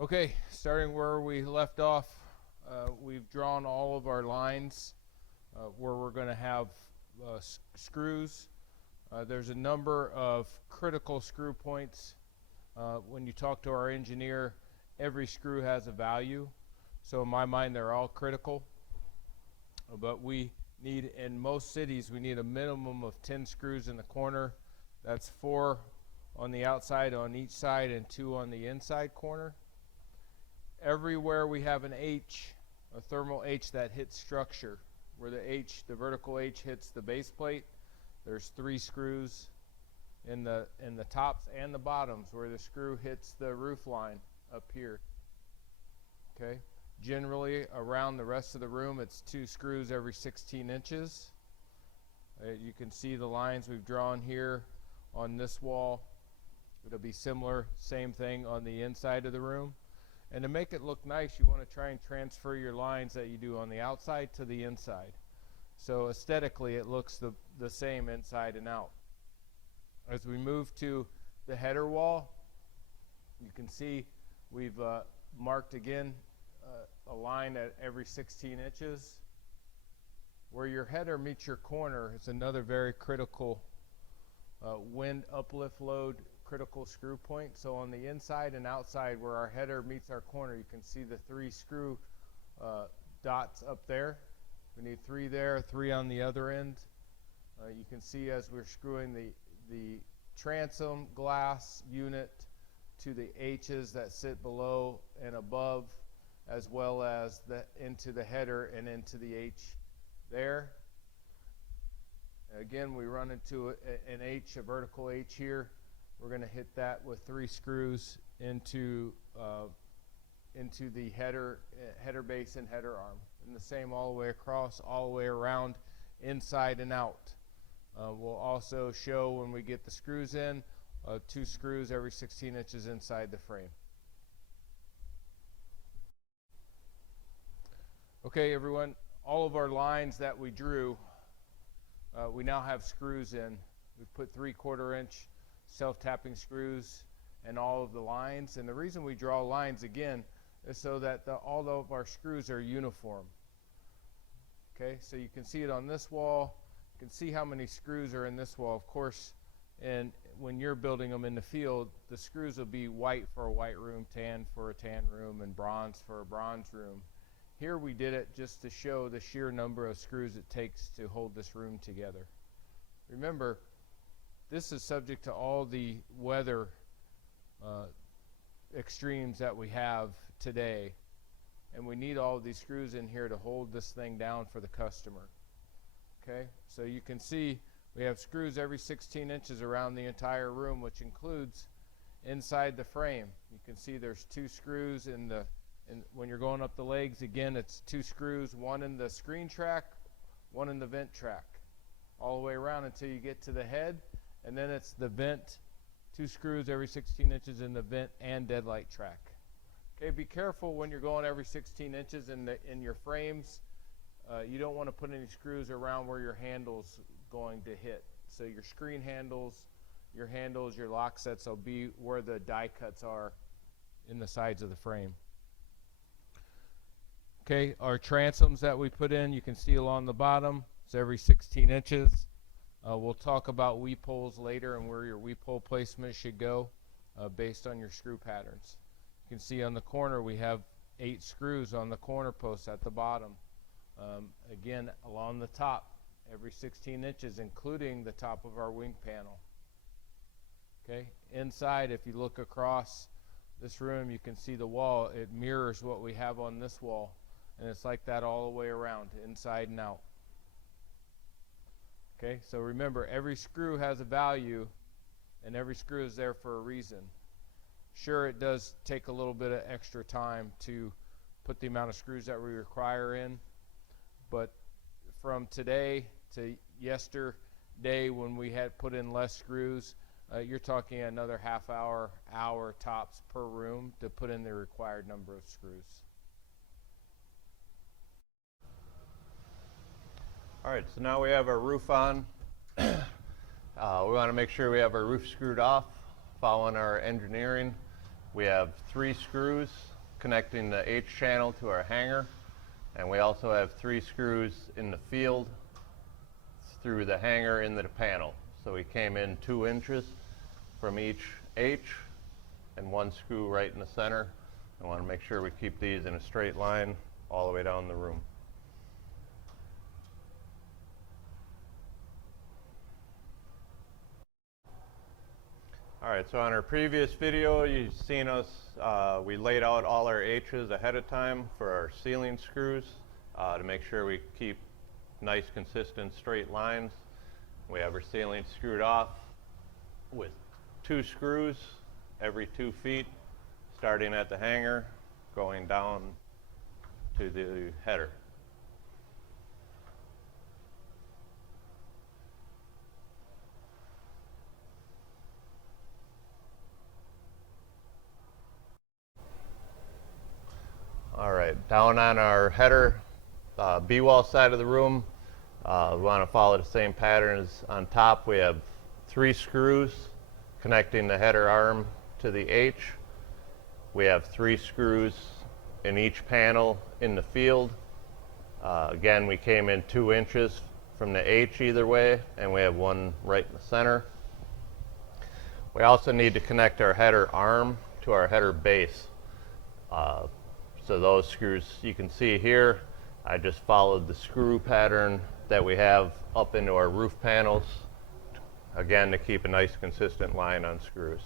Okay, starting where we left off, we've drawn all of our lines where we're going to have screws. There's a number of critical screw points. When you talk to our engineer, every screw has a value. So in my mind, they're all critical. But we need, in most cities, we need a minimum of 10 screws in the corner. That's 4 on the outside on each side and 2 on the inside corner. Everywhere we have an H, a thermal H that hits structure, where the vertical H hits the base plate, there's 3 screws in the tops and the bottoms where the screw hits the roof line up here. Okay. Generally, around the rest of the room, it's 2 screws every 16 inches. You can see the lines we've drawn here on this wall. It'll be similar, same thing on the inside of the room. And to make it look nice, you want to try and transfer your lines that you do on the outside to the inside. So aesthetically, it looks the same inside and out. As we move to the header wall, you can see we've marked again a line at every 16 inches. Where your header meets your corner is another very critical wind uplift load critical screw point. So on the inside and outside where our header meets our corner, you can see the 3 screw dots up there. We need 3 there, 3 on the other end. You can see as we're screwing the transom glass unit to the H's that sit below and above, as well as into the header and into the H there. Again, we run into an H, a vertical H here. We're going to hit that with 3 screws into the header base and header arm. And the same all the way across, all the way around, inside and out. We'll also show when we get the screws in, 2 screws every 16 inches inside the frame. Okay, everyone, all of our lines that we drew, we now have screws in. We've put 3/4 inch self-tapping screws and all of the lines. And the reason we draw lines again is so that all of our screws are uniform. Okay, so you can see it on this wall. You can see how many screws are in this wall. Of course, and when you're building them in the field, the screws will be white for a white room, tan for a tan room, and bronze for a bronze room. Here we did it just to show the sheer number of screws it takes to hold this room together. Remember, this is subject to all the weather extremes that we have today, and we need all of these screws in here to hold this thing down for the customer. Okay, so you can see we have screws every 16 inches around the entire room, which includes inside the frame. You can see there's 2 screws and when you're going up the legs, again, it's 2 screws, 1 in the screen track, 1 in the vent track, all the way around until you get to the head. And then it's the vent, 2 screws every 16 inches in the vent and deadlight track. Okay, be careful when you're going every 16 inches in your frames. You don't want to put any screws around where your handle's going to hit. So your screen handles, your lock sets will be where the die cuts are in the sides of the frame. Okay, our transoms that we put in, you can see along the bottom, it's every 16 inches. We'll talk about weep holes later and where your weep hole placement should go based on your screw patterns. You can see on the corner we have 8 screws on the corner posts at the bottom. Again, along the top, every 16 inches, including the top of our wing panel. Okay, inside, if you look across this room, you can see the wall. It mirrors what we have on this wall, and it's like that all the way around, inside and out. Okay, so remember, every screw has a value, and every screw is there for a reason. Sure, it does take a little bit of extra time to put the amount of screws that we require in, but from today to yesterday when we had put in less screws, you're talking another half hour tops per room to put in the required number of screws. All right, so now we have our roof on. We want to make sure we have our roof screwed off, following our engineering. We have 3 screws connecting the H channel to our hanger, and we also have 3 screws in the field through the hanger into the panel. So we came in 2 inches from each H and 1 screw right in the center. I want to make sure we keep these in a straight line all the way down the room. All right, so on our previous video, you've seen us, we laid out all our H's ahead of time for our ceiling screws to make sure we keep nice, consistent, straight lines. We have our ceiling screwed off with 2 screws every 2 feet, starting at the hanger, going down to the header. All right, down on our header, B-wall side of the room, we want to follow the same pattern as on top. We have 3 screws connecting the header arm to the H. We have 3 screws in each panel in the field. Again, we came in 2 inches from the H either way, and we have 1 right in the center. We also need to connect our header arm to our header base. So those screws you can see here, I just followed the screw pattern that we have up into our roof panels, again to keep a nice consistent line on screws.